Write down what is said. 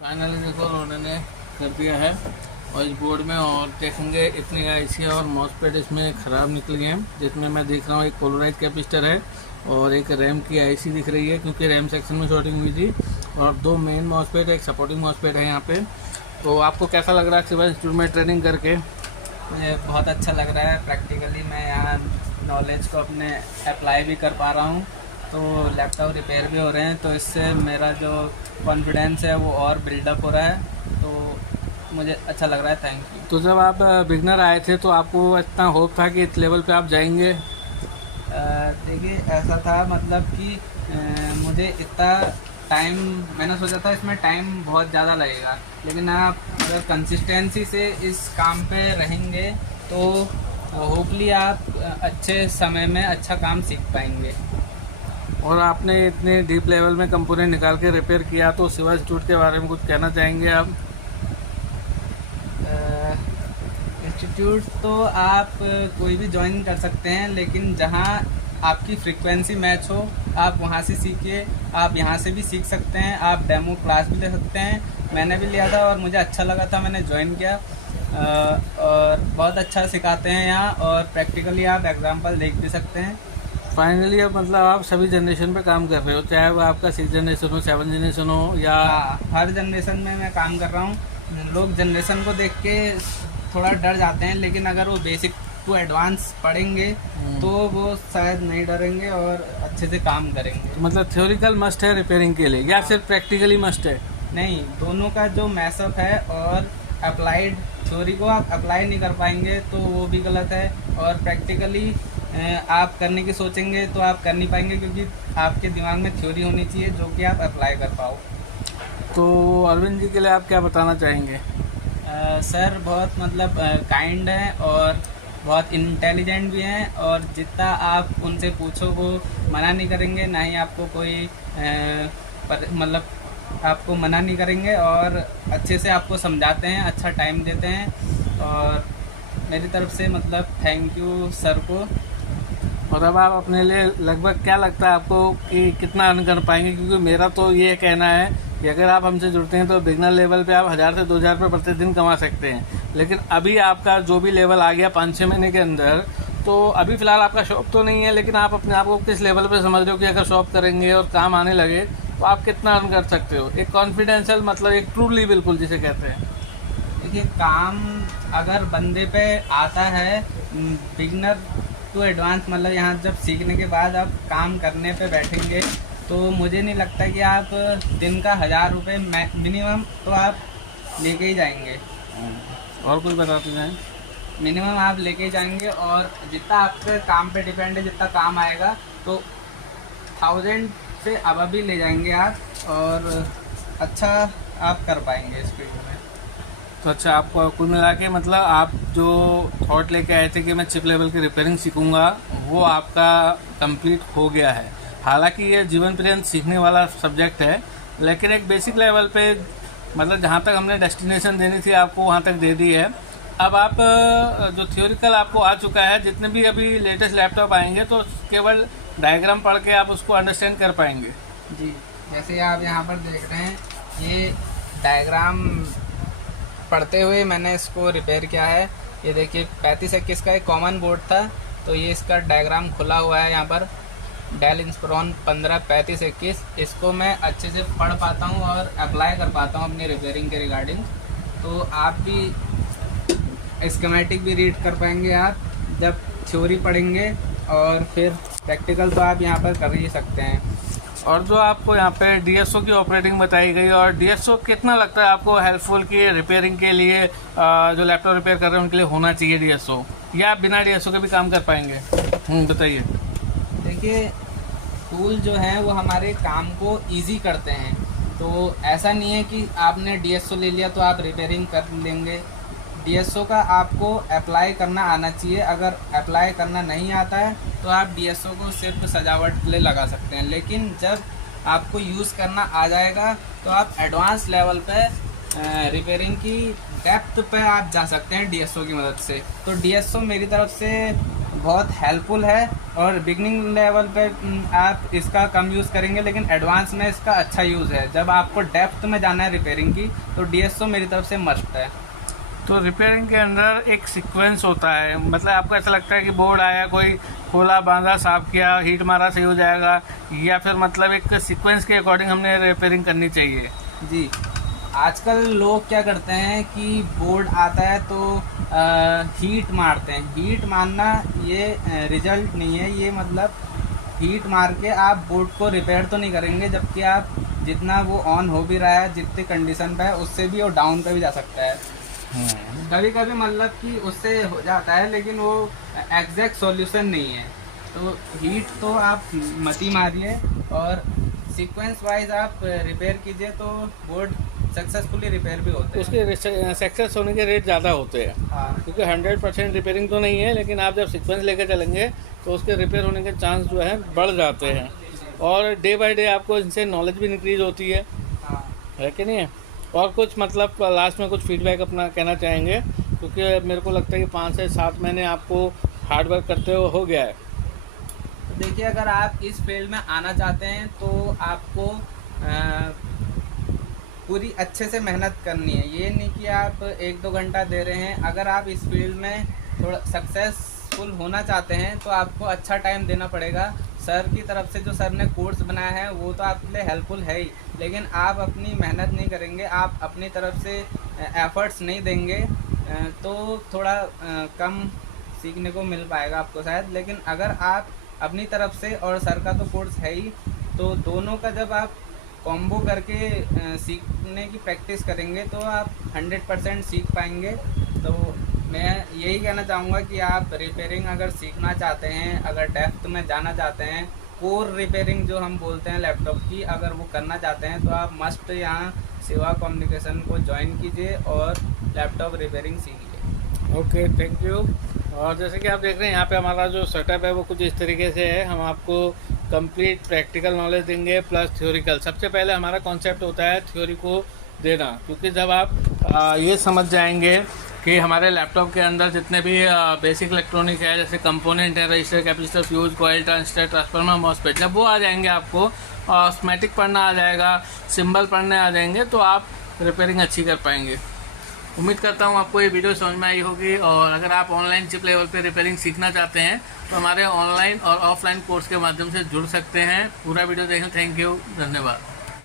Finally देखो उन्होंने कर दिया है और इस बोर्ड में, और देखेंगे इतनी आईसी और मॉसफेट इसमें ख़राब निकली हैं, जिसमें मैं देख रहा हूँ एक पोलराइज कैपेसिटर है और एक रैम की आईसी दिख रही है क्योंकि रैम सेक्शन में शॉर्टिंग हुई थी, और दो मेन मॉसफेट एक सपोर्टिंग मॉसफेट है यहाँ पे। तो आपको कैसा लग रहा है सिविल इंस्टीट्यूट में ट्रेनिंग करके? मुझे बहुत अच्छा लग रहा है। प्रैक्टिकली मैं यहाँ नॉलेज को अपने अप्लाई भी कर पा रहा हूँ, तो लैपटॉप रिपेयर भी हो रहे हैं, तो इससे मेरा जो कॉन्फिडेंस है वो और बिल्डअप हो रहा है, तो मुझे अच्छा लग रहा है। Thank you. तो जब आप बिगनर आए थे तो आपको इतना होप था कि इस लेवल पे आप जाएंगे? देखिए, ऐसा था मतलब कि मुझे इतना टाइम, मैंने सोचा था इसमें टाइम बहुत ज़्यादा लगेगा, लेकिन आप अगर कंसिस्टेंसी से इस काम पे रहेंगे तो होपली आप अच्छे समय में अच्छा काम सीख पाएंगे। और आपने इतने डीप लेवल में कंपोनेंट निकाल के रिपेयर किया, तो सिवा इंस्टीट्यूट के बारे में कुछ कहना चाहेंगे आप? इंस्टीट्यूट तो आप कोई भी ज्वाइन कर सकते हैं, लेकिन जहां आपकी फ्रीक्वेंसी मैच हो आप वहां से सीखिए। आप यहां से भी सीख सकते हैं, आप डेमो क्लास भी ले सकते हैं। मैंने भी लिया था और मुझे अच्छा लगा था, मैंने ज्वाइन किया। और बहुत अच्छा सिखाते हैं यहाँ, और प्रैक्टिकली आप एग्जाम्पल देख भी सकते हैं। फाइनली अब मतलब आप सभी जनरेशन पे काम कर रहे हो, चाहे वो आपका 6 जनरेशन हो, 7 जनरेशन हो, या हाँ, हर जनरेशन में मैं काम कर रहा हूँ। लोग जनरेशन को देख के थोड़ा डर जाते हैं, लेकिन अगर वो बेसिक टू एडवांस पढ़ेंगे तो वो शायद नहीं डरेंगे और अच्छे से काम करेंगे। मतलब थ्योरिकल मस्ट है रिपेयरिंग के लिए, या सिर्फ प्रैक्टिकली मस्ट है? नहीं, दोनों का जो मैसअप है, और अप्लाइड थ्योरी को आप अप्लाई नहीं कर पाएंगे तो वो भी गलत है, और प्रैक्टिकली आप करने की सोचेंगे तो आप कर नहीं पाएंगे, क्योंकि आपके दिमाग में थ्योरी होनी चाहिए जो कि आप अप्लाई कर पाओ। तो अरविंद जी के लिए आप क्या बताना चाहेंगे? सर बहुत मतलब काइंड है और बहुत इंटेलिजेंट भी हैं, और जितना आप उनसे पूछो वो मना नहीं करेंगे, ना ही आपको कोई मतलब आपको मना नहीं करेंगे, और अच्छे से आपको समझाते हैं, अच्छा टाइम देते हैं। और मेरी तरफ से मतलब थैंक यू सर को। और अब आप अपने लिए लगभग क्या लगता है आपको कि कितना अर्न कर पाएंगे? क्योंकि मेरा तो ये कहना है कि अगर आप हमसे जुड़ते हैं तो बिगनर लेवल पे आप 1000 से 2000 रुपये प्रतिदिन कमा सकते हैं, लेकिन अभी आपका जो भी लेवल आ गया 5-6 महीने के अंदर, तो अभी फ़िलहाल आपका शॉप तो नहीं है, लेकिन आप अपने आप को किस लेवल पे समझ रहे हो कि अगर शॉप करेंगे और काम आने लगे तो आप कितना अर्न कर सकते हो? एक कॉन्फिडेंशियल मतलब एक ट्रूली बिल्कुल जिसे कहते हैं। देखिए, काम अगर बंदे पे आता है बिगनर टू एडवांस, मतलब यहाँ जब सीखने के बाद आप काम करने पे बैठेंगे तो मुझे नहीं लगता कि आप दिन का 1000 रुपये मिनिमम तो आप लेके ही जाएंगे। और कुछ बताते जाएँ? मिनिमम आप लेके ही जाएंगे, और जितना आपके काम पे डिपेंड है, जितना काम आएगा तो 1000 से अब भी ले जाएंगे आप, और अच्छा आप कर पाएंगे इस फील्ड में। तो अच्छा, आपको कुल मिला के मतलब आप जो थॉट लेके आए थे कि मैं चिप लेवल की रिपेयरिंग सीखूंगा, वो आपका कंप्लीट हो गया है। हालांकि ये जीवन पर्यंत सीखने वाला सब्जेक्ट है, लेकिन एक बेसिक लेवल पे मतलब जहाँ तक हमने डेस्टिनेशन देनी थी आपको वहाँ तक दे दी है। अब आप जो थियोरिकल आपको आ चुका है, जितने भी अभी लेटेस्ट लैपटॉप आएंगे तो केवल डायग्राम पढ़ के आप उसको अंडरस्टैंड कर पाएंगे। जी, जैसे आप यहाँ पर देख रहे हैं, ये डायग्राम पढ़ते हुए मैंने इसको रिपेयर किया है। ये देखिए 3521 का एक कॉमन बोर्ड था, तो ये इसका डायग्राम खुला हुआ है यहाँ पर, डेल इंस्पिरॉन 153521। इसको मैं अच्छे से पढ़ पाता हूँ और अप्लाई कर पाता हूँ अपनी रिपेयरिंग के रिगार्डिंग। तो आप भी स्कीमेटिक भी रीड कर पाएंगे आप जब थ्योरी पढ़ेंगे, और फिर प्रैक्टिकल तो आप यहाँ पर कर ही सकते हैं। और जो आपको यहाँ पे डीएसओ की ऑपरेटिंग बताई गई, और डीएसओ कितना लगता है आपको हेल्पफुल की रिपेयरिंग के लिए, जो लैपटॉप रिपेयर कर रहे हैं उनके लिए होना चाहिए डीएसओ, या आप बिना डीएसओ के भी काम कर पाएंगे? बताइए। देखिए, टूल जो हैं वो हमारे काम को इजी करते हैं, तो ऐसा नहीं है कि आपने डीएसओ ले लिया तो आप रिपेयरिंग कर लेंगे। डीएसओ का आपको अप्लाई करना आना चाहिए। अगर अप्लाई करना नहीं आता है तो आप डीएसओ को सिर्फ सजावट के लिए लगा सकते हैं, लेकिन जब आपको यूज़ करना आ जाएगा तो आप एडवांस लेवल पे रिपेयरिंग की डेप्थ पे आप जा सकते हैं डीएसओ की मदद से। तो डीएसओ मेरी तरफ से बहुत हेल्पफुल है। और बिगनिंग लेवल पे आप इसका कम यूज़ करेंगे, लेकिन एडवांस में इसका अच्छा यूज़ है। जब आपको डेप्थ में जाना है रिपेयरिंग की, तो DSO मेरी तरफ से मस्ट है। तो रिपेयरिंग के अंदर एक सीक्वेंस होता है, मतलब आपको ऐसा लगता है कि बोर्ड आया, कोई खोला, बांधा, साफ किया, हीट मारा, सही हो जाएगा, या फिर मतलब एक सीक्वेंस के अकॉर्डिंग हमने रिपेयरिंग करनी चाहिए? जी, आजकल लोग क्या करते हैं कि बोर्ड आता है तो हीट मारते हैं। हीट मारना ये रिजल्ट नहीं है, ये मतलब हीट मार के आप बोर्ड को रिपेयर तो नहीं करेंगे, जबकि आप जितना वो ऑन हो भी रहा है, जितनी कंडीशन पे है, उससे भी वो डाउन पे भी जा सकता है। कभी कभी मतलब कि उससे हो जाता है, लेकिन वो एग्जैक्ट सॉल्यूशन नहीं है। तो हीट तो आप मत ही मारिए, और सीक्वेंस वाइज आप रिपेयर कीजिए, तो बोर्ड सक्सेसफुली रिपेयर भी होते हैं। उसके सक्सेस होने के रेट ज़्यादा होते हैं, हाँ क्योंकि 100% रिपेयरिंग तो नहीं है, लेकिन आप जब सीक्वेंस लेकर चलेंगे तो उसके रिपेयर होने के चांस जो है बढ़ जाते हैं। और डे बाय डे आपको इनसे नॉलेज भी इंक्रीज होती हाँ। है कि नहीं है? और कुछ मतलब लास्ट में कुछ फीडबैक अपना कहना चाहेंगे, क्योंकि मेरे को लगता है कि 5 से 7 महीने आपको हार्ड वर्क करते हुए हो गया है। तो देखिए, अगर आप इस फील्ड में आना चाहते हैं तो आपको पूरी अच्छे से मेहनत करनी है। ये नहीं कि आप 1-2 घंटा दे रहे हैं। अगर आप इस फील्ड में थोड़ा सक्सेसफुल होना चाहते हैं तो आपको अच्छा टाइम देना पड़ेगा। सर की तरफ से जो सर ने कोर्स बनाया है वो तो आपके लिए हेल्पफुल है ही, लेकिन आप अपनी मेहनत नहीं करेंगे, आप अपनी तरफ से एफर्ट्स नहीं देंगे, तो थोड़ा कम सीखने को मिल पाएगा आपको शायद। लेकिन अगर आप अपनी तरफ से, और सर का तो कोर्स है ही, तो दोनों का जब आप कॉम्बो करके सीखने की प्रैक्टिस करेंगे तो आप 100% सीख पाएंगे। तो मैं यही कहना चाहूँगा कि आप रिपेयरिंग अगर सीखना चाहते हैं, अगर डेप्थ में जाना चाहते हैं, कोर रिपेयरिंग जो हम बोलते हैं लैपटॉप की, अगर वो करना चाहते हैं, तो आप मस्ट यहाँ सेवा कम्युनिकेशन को ज्वाइन कीजिए और लैपटॉप रिपेयरिंग सीखिए। Okay, thank you. और जैसे कि आप देख रहे हैं यहाँ पे हमारा जो सेटअप है वो कुछ इस तरीके से है। हम आपको कंप्लीट प्रैक्टिकल नॉलेज देंगे प्लस थ्योरिकल। सबसे पहले हमारा कॉन्सेप्ट होता है थ्योरी को देना, क्योंकि जब आप ये समझ जाएंगे कि हमारे लैपटॉप के अंदर जितने भी बेसिक इलेक्ट्रॉनिक है, जैसे कंपोनेंट है, register, capacitor, fuse, coil, transistor, transformer, MOSFET, जब वो आ जाएंगे आपको, स्कीमेटिक पढ़ना आ जाएगा, सिंबल पढ़ने आ जाएंगे, तो आप रिपेयरिंग अच्छी कर पाएंगे। उम्मीद करता हूँ आपको ये वीडियो समझ में आई होगी। और अगर आप ऑनलाइन चिप लेवल पे रिपेयरिंग सीखना चाहते हैं तो हमारे ऑनलाइन और ऑफलाइन कोर्स के माध्यम से जुड़ सकते हैं। पूरा वीडियो देखें। थैंक यू, धन्यवाद।